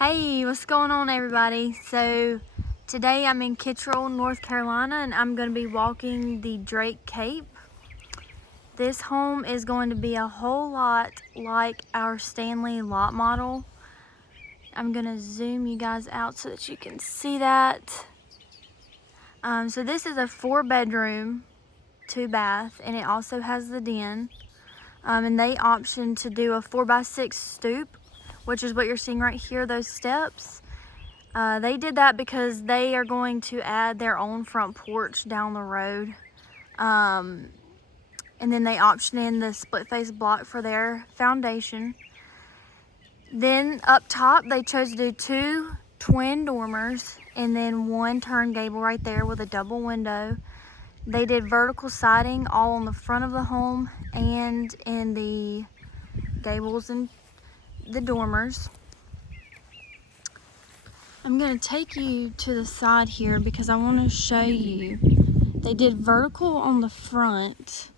Hey, what's going on, everybody? So today I'm in Kittrell, North Carolina, and I'm going to be walking the Drake Cape. This home is going to be a whole lot like our Stanley lot model. I'm going to zoom you guys out so that you can see that. So this is a 4-bedroom, 2-bath, and it also has the den. And they optioned to do a 4x6 stoop, which is what you're seeing right here, those steps. They did that because they are going to add their own front porch down the road. And then they optioned in the split face block for their foundation. Then up top, they chose to do 2 twin dormers and then 1 turn gable right there with a double window. They did vertical siding all on the front of the home and in the gables and the dormers. I'm going to take you to the side here because I want to show you. They did vertical on the front,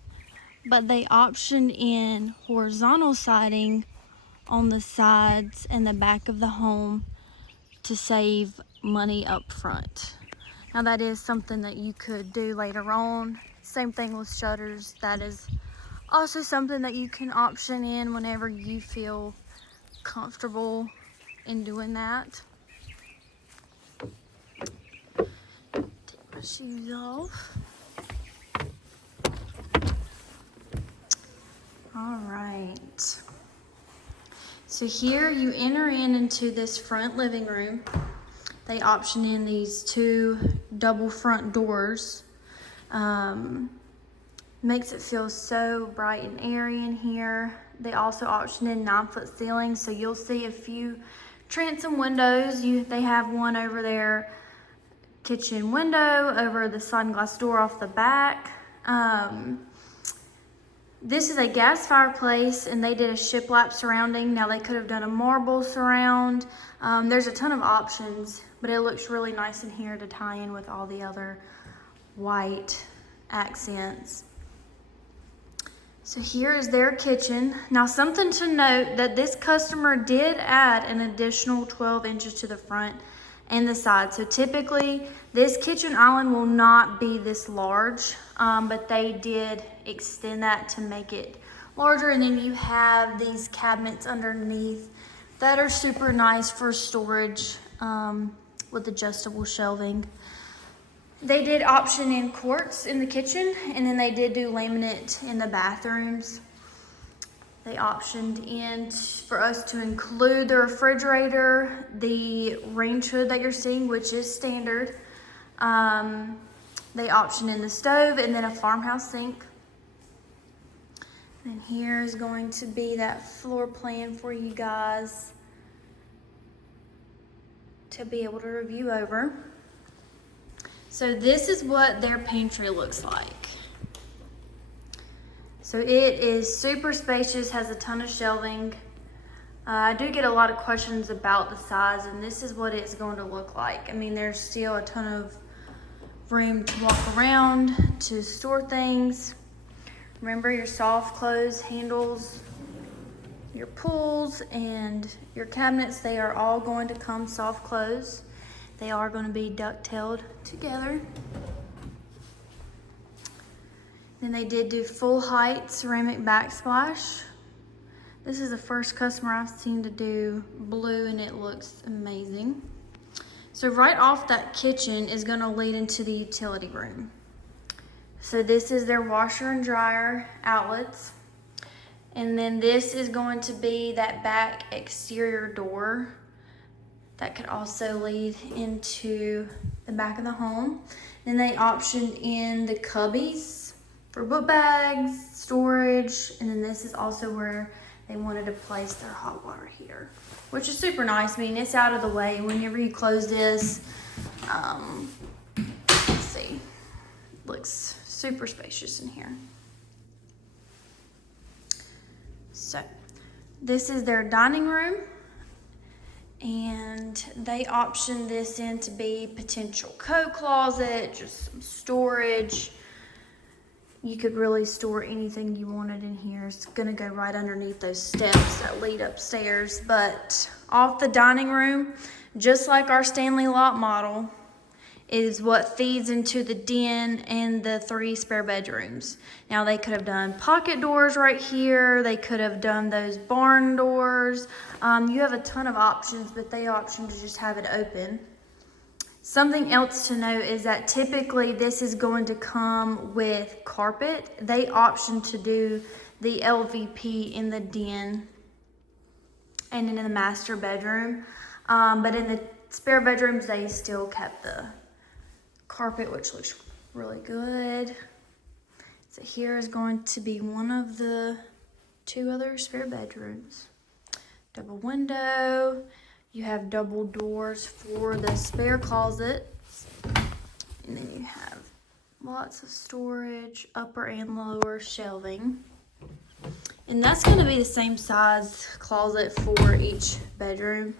but they optioned in horizontal siding on the sides and the back of the home to save money up front. Now that is something that you could do later on. Same thing with shutters. That is also something that you can option in whenever you feel comfortable in doing that. Shoes off. All right. So here you enter into this front living room. They option in these 2 double front doors. Makes it feel so bright and airy in here. They also option in 9-foot ceilings, so you'll see a few transom windows. They have one over there. Kitchen window over the sliding glass door off the back. This is a gas fireplace, and they did a shiplap surrounding. Now they could have done a marble surround. There's a ton of options, but it looks really nice in here to tie in with all the other white accents. So here is their kitchen. Now something to note that this customer did add an additional 12 inches to the front and the side. So typically this kitchen island will not be this large, but they did extend that to make it larger. And then you have these cabinets underneath that are super nice for storage with adjustable shelving. They did option in quartz in the kitchen, and then they did do laminate in the bathrooms. They optioned in for us to include the refrigerator, the range hood that you're seeing, which is standard. They optioned in the stove and then a farmhouse sink. And here is going to be that floor plan for you guys to be able to review over. So this is what their pantry looks like. So it is super spacious, has a ton of shelving. I do get a lot of questions about the size, and this is what it's going to look like. I mean, there's still a ton of room to walk around, to store things. Remember your soft close handles, your pulls, and your cabinets, they are all going to come soft close. They are going to be duct-tailed together. Then they did do full height ceramic backsplash. This is the first customer I've seen to do blue, and it looks amazing. So right off that kitchen is going to lead into the utility room. So this is their washer and dryer outlets. And then this is going to be that back exterior door that could also lead into the back of the home. Then they optioned in the cubbies for book bags, storage, and then this is also where they wanted to place their hot water heater, which is super nice. I mean, it's out of the way. Whenever you close this, let's see, looks super spacious in here. So this is their dining room, and they optioned this in to be potential coat closet, just some storage. you could really store anything you wanted in here. It's gonna go right underneath those steps that lead upstairs. But off the dining room, just like our Stanley lot model, is what feeds into the den and the 3 spare bedrooms. Now they could have done pocket doors right here. They could have done those barn doors. You have a ton of options, but they option to just have it open. Something else to note is that typically this is going to come with carpet. They option to do the LVP in the den and in the master bedroom. But in the spare bedrooms, they still kept the carpet, which looks really good. So here is going to be one of the 2 other spare bedrooms. Double window. You have double doors for the spare closets. And then you have lots of storage, upper and lower shelving. And that's going to be the same size closet for each bedroom.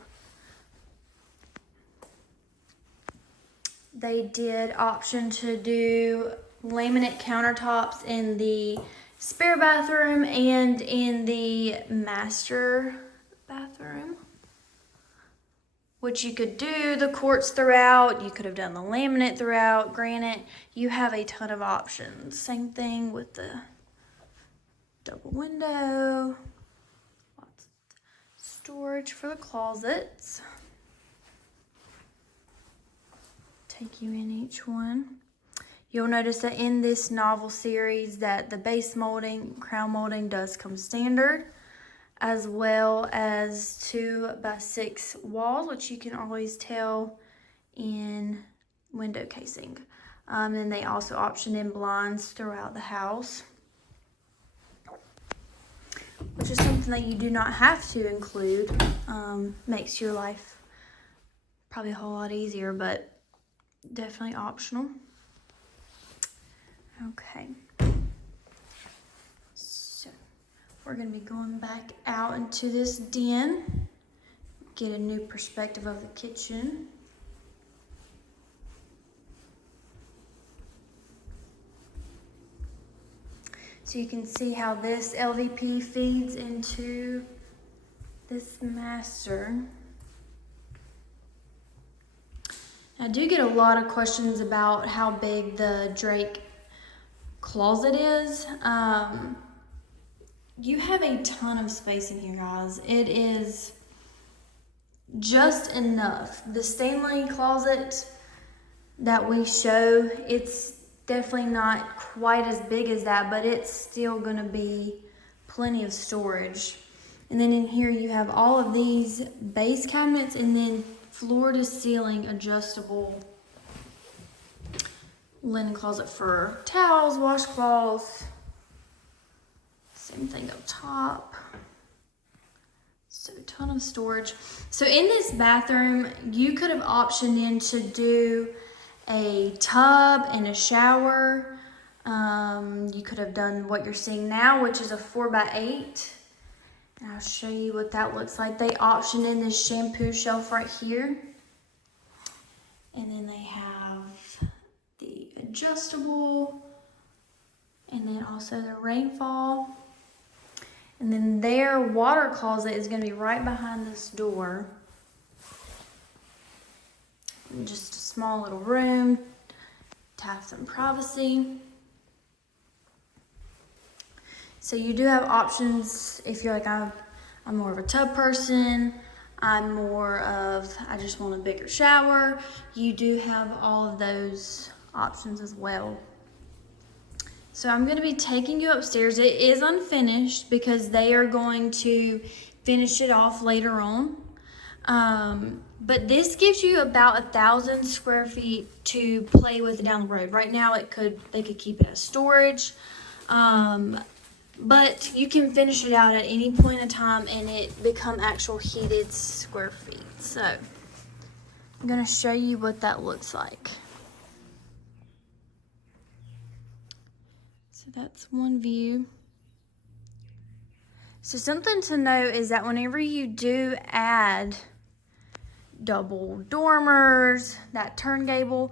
They did option to do laminate countertops in the spare bathroom and in the master bathroom, which you could do the quartz throughout. You could have done the laminate throughout, granite. You have a ton of options. Same thing with the double window, lots of storage for the closets. Take you in each one. You'll notice that in this novel series that the base molding, crown molding does come standard, as well as 2x6 walls, which you can always tell in window casing. And they also option in blinds throughout the house, which is something that you do not have to include. Makes your life probably a whole lot easier, but definitely optional. Okay, so we're going to be going back out into this den, get a new perspective of the kitchen. So you can see how this LVP feeds into this master. I do get a lot of questions about how big the Drake closet is. You have a ton of space in here, guys. It is just enough. The Stanley closet that we show, it's definitely not quite as big as that, but it's still gonna be plenty of storage. And then in here you have all of these base cabinets and then floor to ceiling adjustable linen closet for towels, washcloths. Same thing up top. So a ton of storage. So in this bathroom, you could have optioned in to do a tub and a shower. You could have done what you're seeing now, which is a 4x8. And I'll show you what that looks like. They optioned in this shampoo shelf right here. And then they have the adjustable and then also the rainfall. And then their water closet is going to be right behind this door. And just a small little room to have some privacy. So you do have options if you're like, I'm more of a tub person. I'm more of, I just want a bigger shower. You do have all of those options as well. So I'm going to be taking you upstairs. It is unfinished because they are going to finish it off later on. But this gives you about 1,000 square feet to play with down the road. Right now they could keep it as storage. But you can finish it out at any point in time and it become actual heated square feet. So I'm going to show you what that looks like. So that's one view. So something to note is that whenever you do add double dormers, that turn gable,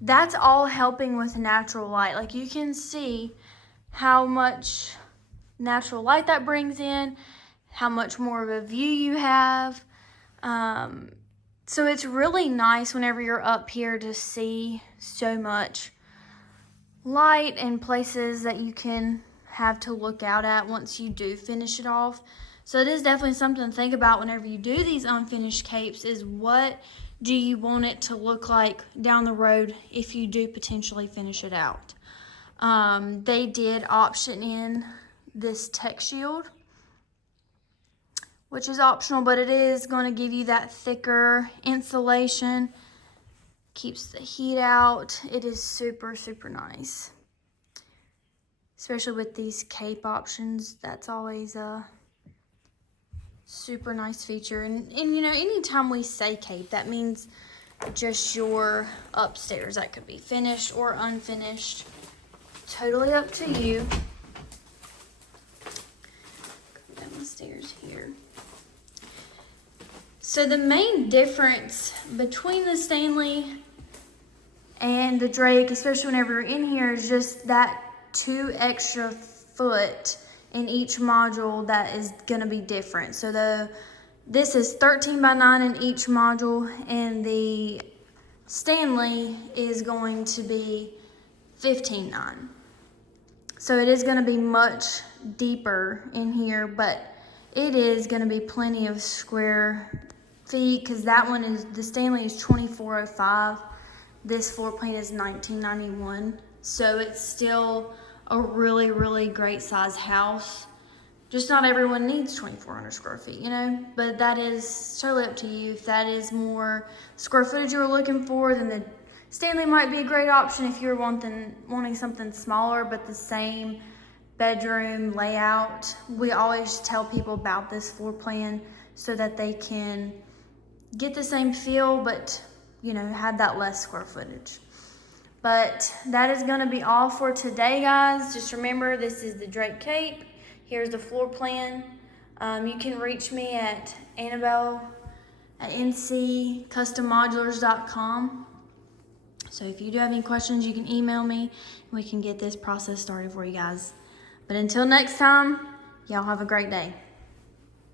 that's all helping with natural light. Like you can see how much natural light that brings in, how much more of a view you have. So it's really nice whenever you're up here to see so much light and places that you can have to look out at once you do finish it off. So it is definitely something to think about whenever you do these unfinished capes, is what do you want it to look like down the road if you do potentially finish it out. They did option in this tech shield, which is optional, but it is going to give you that thicker insulation, keeps the heat out. It is super, super nice, especially with these cape options. That's always a super nice feature. And you know, anytime we say cape, that means just your upstairs. That could be finished or unfinished, totally up to you. Go down the stairs here. So the main difference between the Stanley and the Drake, especially whenever you're in here, is just that 2 extra foot in each module that is gonna be different. So this is 13 by 9 in each module, and the Stanley is going to be 15.9. So it is gonna be much deeper in here, but it is gonna be plenty of square feet, because that one is, the Stanley is 2405. This floor plan is 1991. So it's still a really, really great size house. Just not everyone needs 2,400 square feet, you know, but that is totally up to you. If that is more square footage you were looking for, then the Stanley might be a great option. If you're wanting something smaller but the same bedroom layout, we always tell people about this floor plan so that they can get the same feel, but you know, have that less square footage. But that is gonna be all for today, guys. Just remember, this is the Drake Cape. Here's the floor plan. You can reach me at Annabelle at nccustommodulars.com. So if you do have any questions, you can email me and we can get this process started for you guys. But until next time, y'all have a great day.